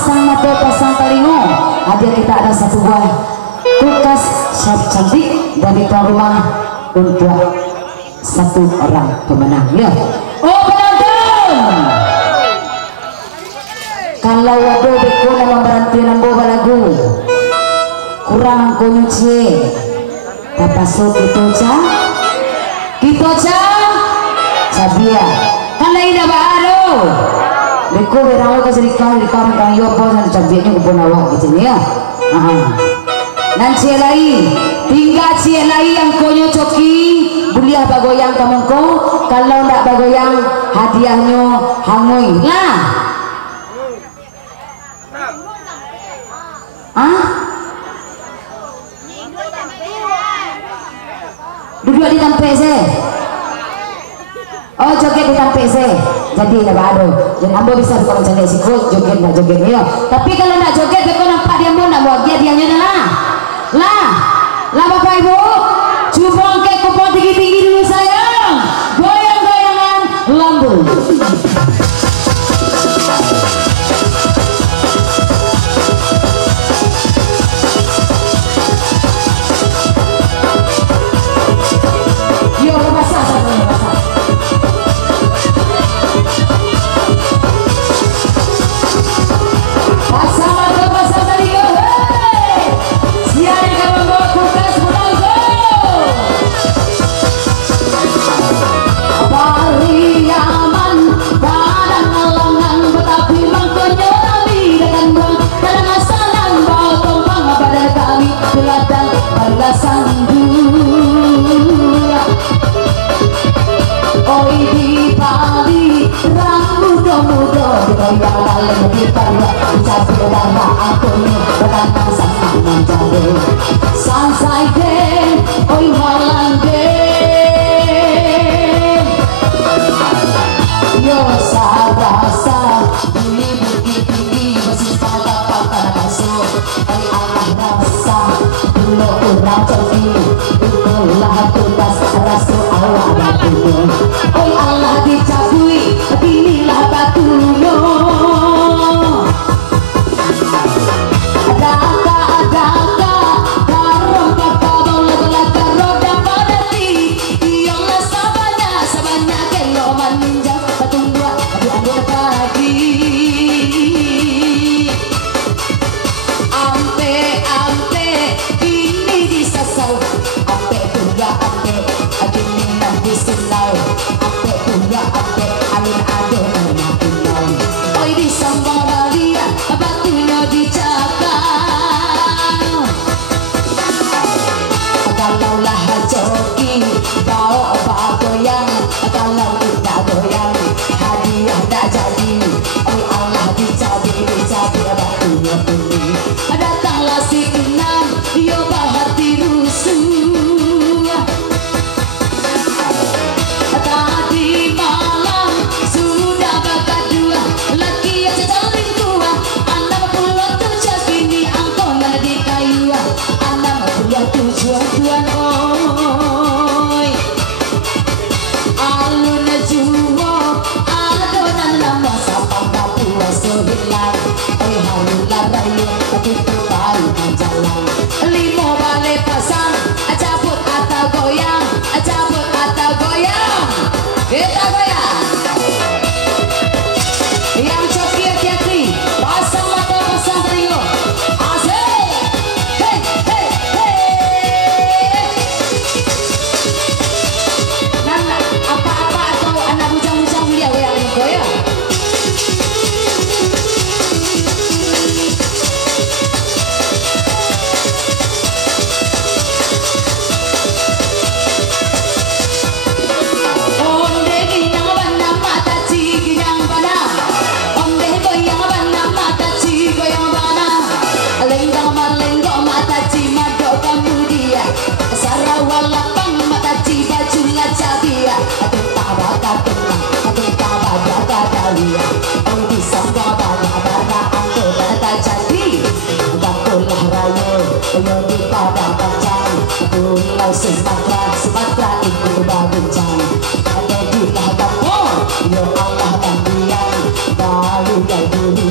pasang mata pasang telinga. Hadiah kita ada satu buah kulkas cantik dari tuan rumah untuk satu orang pemenang ya. Oh penonton, kalau waduh beku nama berhenti nambo lagu kurang kunci tapasuk itu ca cabia kan lain apa ado beku berang ke serikang di kamar kang yopo dan cabianya ke awak gitu ya. Dan cielai tinggal cielai yang konyo coki buliah bagoyang kamongko, kalau ndak bagoyang hadiahnya hangui lah. Duduk di tempat saya. Oh joget di tempat saya. Jadi lah baru. Jadi ambo bisa kalau joget sikut joget nak joget ya. Tapi kalau nak joget kau nampak dia mau nak buat dia nya lah Bapak Ibu. Coba ke kupon tinggi-tinggi dulu sayang. Goyang-goyangan lambung. Yo basah. Basah tadi yo. Siapa yang membawa kulkas menunggu? Pariaman badan lengan betapi mangkonya kami dengan bang dalam asalan botong bang pada kami belakang balasan dua. Oi di Bali rambut muda digoyang dalam di Bali caci darah akunnya berantang sama menjadi sansai den oi Holande yo sarasa bumi bukit tinggi masih pada papan masuk oi Allah rasa dulu urang coki itulah tugas rasul Allah batunya oi Allah dicabui inilah batunya. Sumatera itu berbincang ada di lahirmu ya Allah dan dia baru yang dulu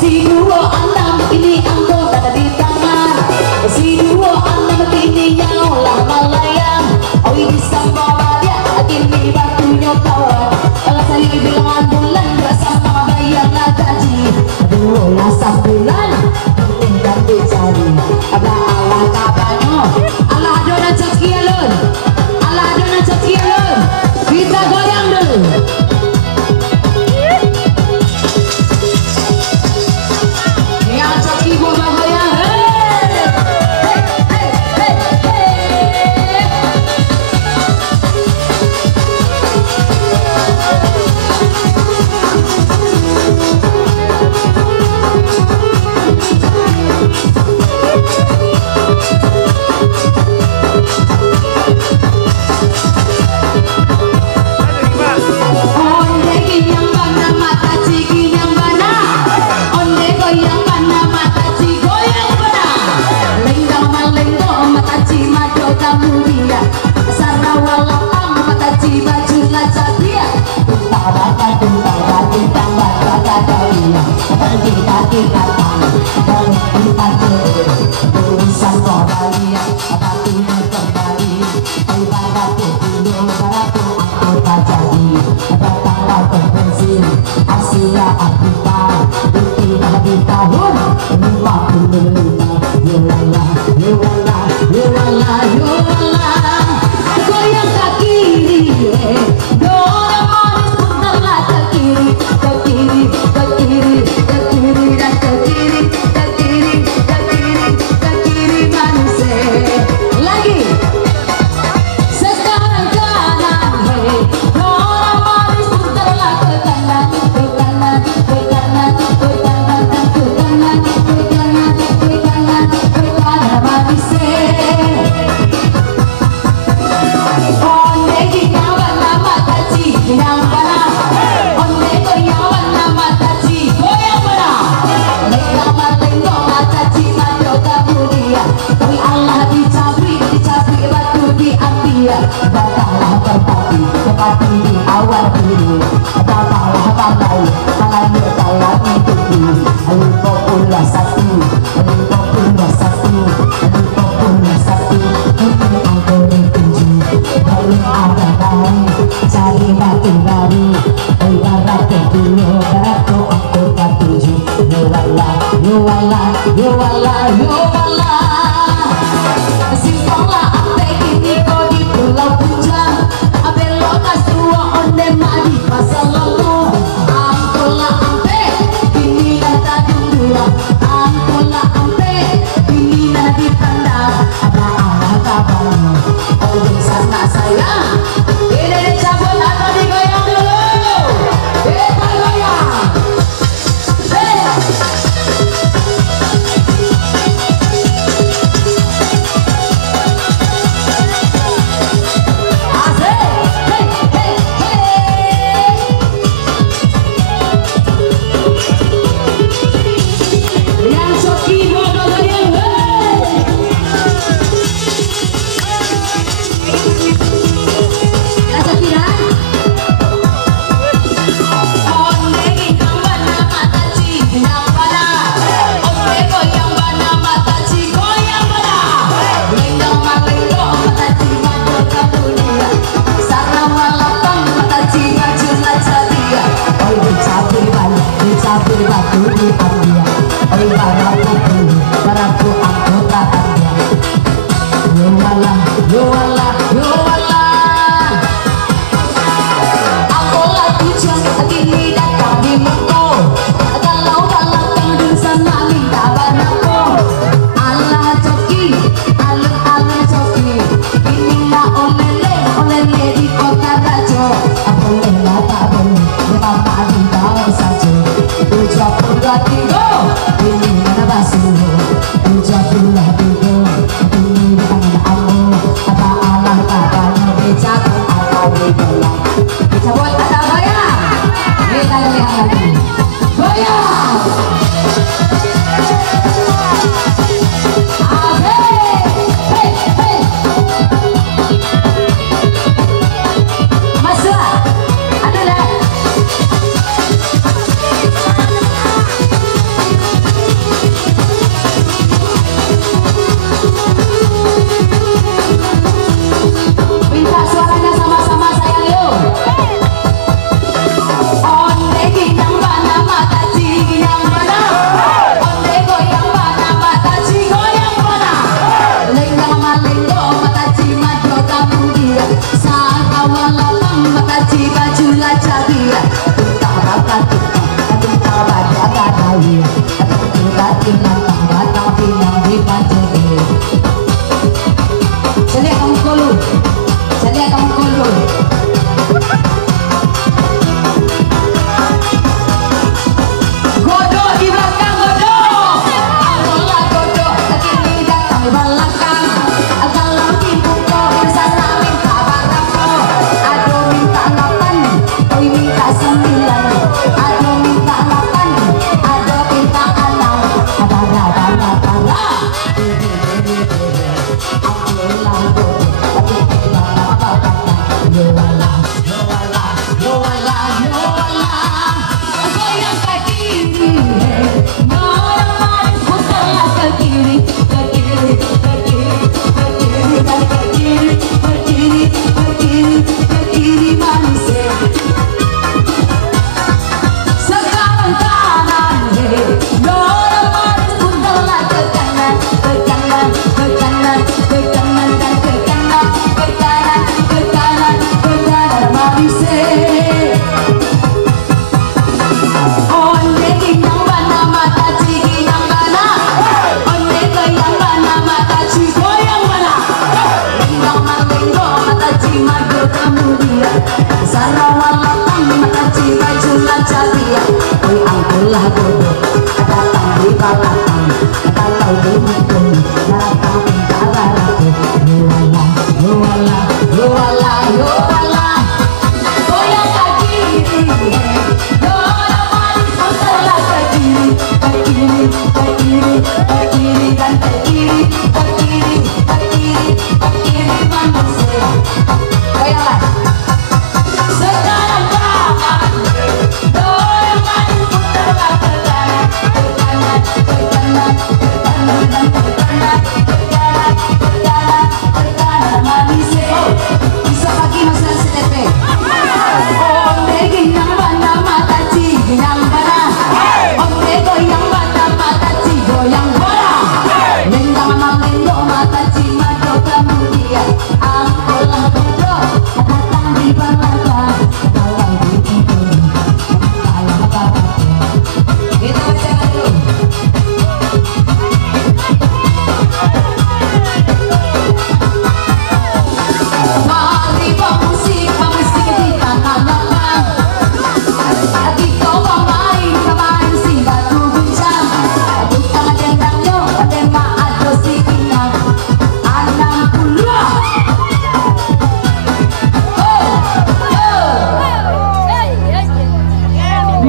Si 26 ini anggota di tangan, si 26 ini nyawa malayang. Oh ini sama dia, ini batunya kawan. Kalau saya bilang bulan bersama bayang gaji, 12 bulan tinggal dicari. Ada Allah kabarnya, Allah adona cekialun, Allah adona cekialun. Kita goyang dulu.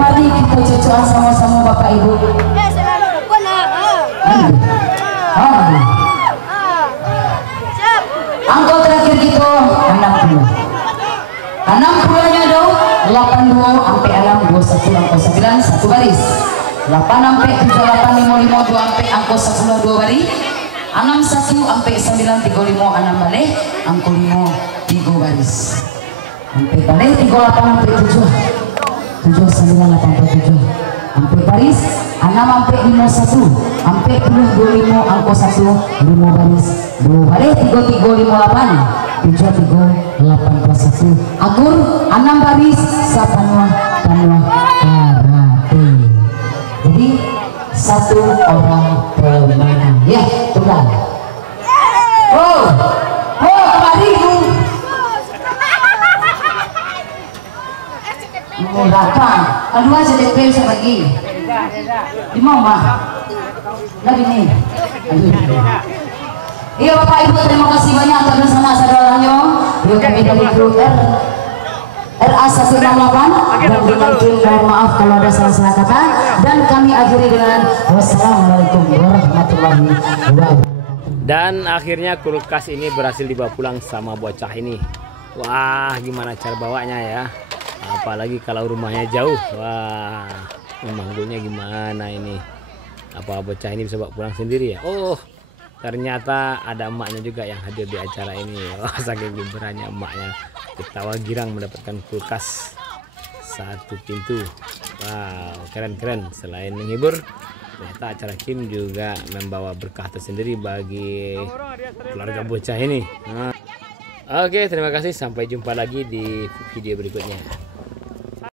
mari kita cocokan sama-sama Bapak Ibu. Angka terakhir kita 60. 60-nya dong 82 sampai 6 21 angka 9 satu baris. 8 sampai 7 8 5 5 2 sampai angka 10 2 baris. 6 1 sampai 9 3 5 6 balik angka 5 3 baris. Sampai balik 3 8 sampai 7 7 9 8 7 sampai baris. 6 sampai 5 1 sampai 10 25 angka 1 5 baris 2 balik 3 3 5 8 7 3 8 plus 1 akur 6 baris sapanwa karate. Jadi satu orang pemenang ya tunggal. Oh kembali Bu menggunakan aduh aja DP lagi di mau mah lagi nih. Iya Bapak Ibu, terima kasih banyak atas bersama saudaranya. Yuk kami dari grup RA 168 dan dengan mohon maaf kalau ada salah-salah kata dan kami akhiri dengan wassalamualaikum warahmatullahi wabarakatuh. Dan akhirnya kulkas ini berhasil dibawa pulang sama bocah ini. Wah, gimana cara bawanya ya? Apalagi kalau rumahnya jauh. Wah, memanggulnya gimana ini? Apa bocah ini bisa bawa pulang sendiri ya? Oh, ternyata ada emaknya juga yang hadir di acara ini. Wah, saking gembiranya emaknya ketawa girang mendapatkan kulkas satu pintu. Wow, keren-keren. Selain menghibur, ternyata acara Kim juga membawa berkah tersendiri bagi keluarga bocah ini. Oke, terima kasih. Sampai jumpa lagi di video berikutnya.